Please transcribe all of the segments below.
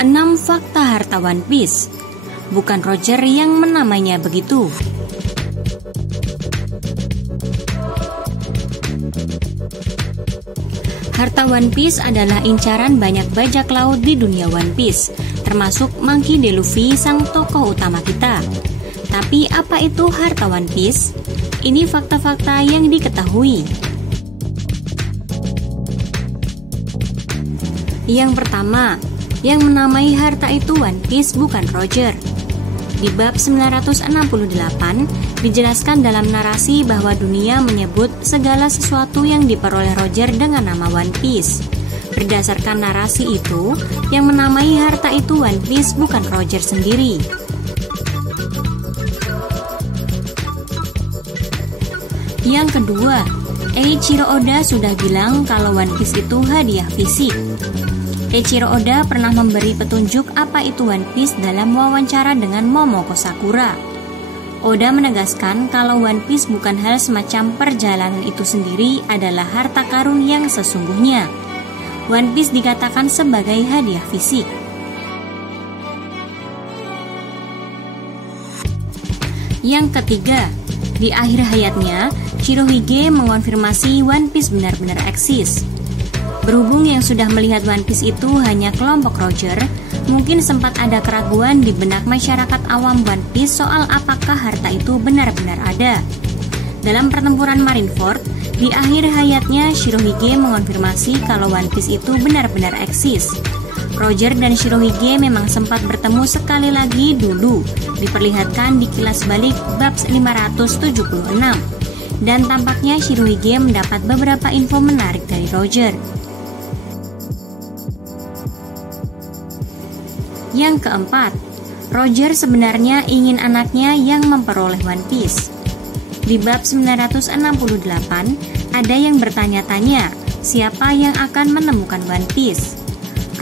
6 fakta harta One Piece. Bukan Roger yang menamainya begitu. Harta One Piece adalah incaran banyak bajak laut di dunia One Piece, termasuk Monkey D. Luffy, sang tokoh utama kita. Tapi apa itu harta One Piece? Ini fakta-fakta yang diketahui. Yang pertama, yang menamai harta itu One Piece bukan Roger. Di bab 968 dijelaskan dalam narasi bahwa dunia menyebut segala sesuatu yang diperoleh Roger dengan nama One Piece. Berdasarkan narasi itu, yang menamai harta itu One Piece bukan Roger sendiri. Yang kedua, Eiichiro Oda sudah bilang kalau One Piece itu hadiah fisik. Eiichiro Oda pernah memberi petunjuk apa itu One Piece dalam wawancara dengan Momoko Sakura. Oda menegaskan kalau One Piece bukan hal semacam perjalanan itu sendiri adalah harta karun yang sesungguhnya. One Piece dikatakan sebagai hadiah fisik. Yang ketiga, di akhir hayatnya, Shirohige mengonfirmasi One Piece benar-benar eksis. Berhubung yang sudah melihat One Piece itu hanya kelompok Roger, mungkin sempat ada keraguan di benak masyarakat awam One Piece soal apakah harta itu benar-benar ada. Dalam pertempuran Marineford, di akhir hayatnya Shirohige mengonfirmasi kalau One Piece itu benar-benar eksis. Roger dan Shirohige memang sempat bertemu sekali lagi dulu, diperlihatkan di kilas balik bab 576. Dan tampaknya Shirohige mendapat beberapa info menarik dari Roger. Yang keempat, Roger sebenarnya ingin anaknya yang memperoleh One Piece. Di bab 968, ada yang bertanya-tanya siapa yang akan menemukan One Piece.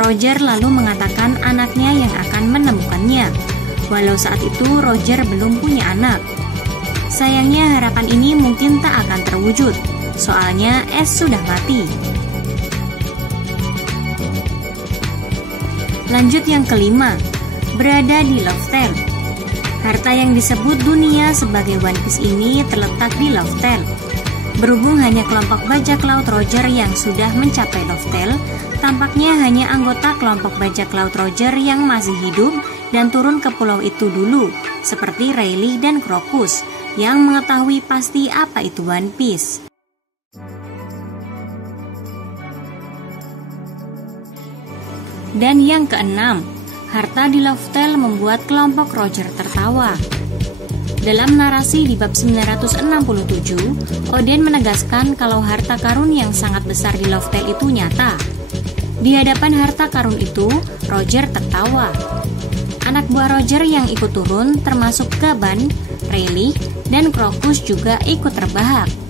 Roger lalu mengatakan anaknya yang akan menemukannya, walau saat itu Roger belum punya anak. Sayangnya harapan ini mungkin tak akan terwujud, soalnya Ace sudah mati. Lanjut yang kelima, berada di Loftel. Harta yang disebut dunia sebagai One Piece ini terletak di Loftel. Berhubung hanya kelompok bajak laut Roger yang sudah mencapai Loftel, tampaknya hanya anggota kelompok bajak laut Roger yang masih hidup dan turun ke pulau itu dulu, seperti Rayleigh dan Crocus, yang mengetahui pasti apa itu One Piece. Dan yang keenam, harta di Loftel membuat kelompok Roger tertawa. Dalam narasi di bab 967, Oden menegaskan kalau harta karun yang sangat besar di Loftel itu nyata. Di hadapan harta karun itu, Roger tertawa. Anak buah Roger yang ikut turun termasuk Gaban, Rayleigh, dan Crocus juga ikut terbahak.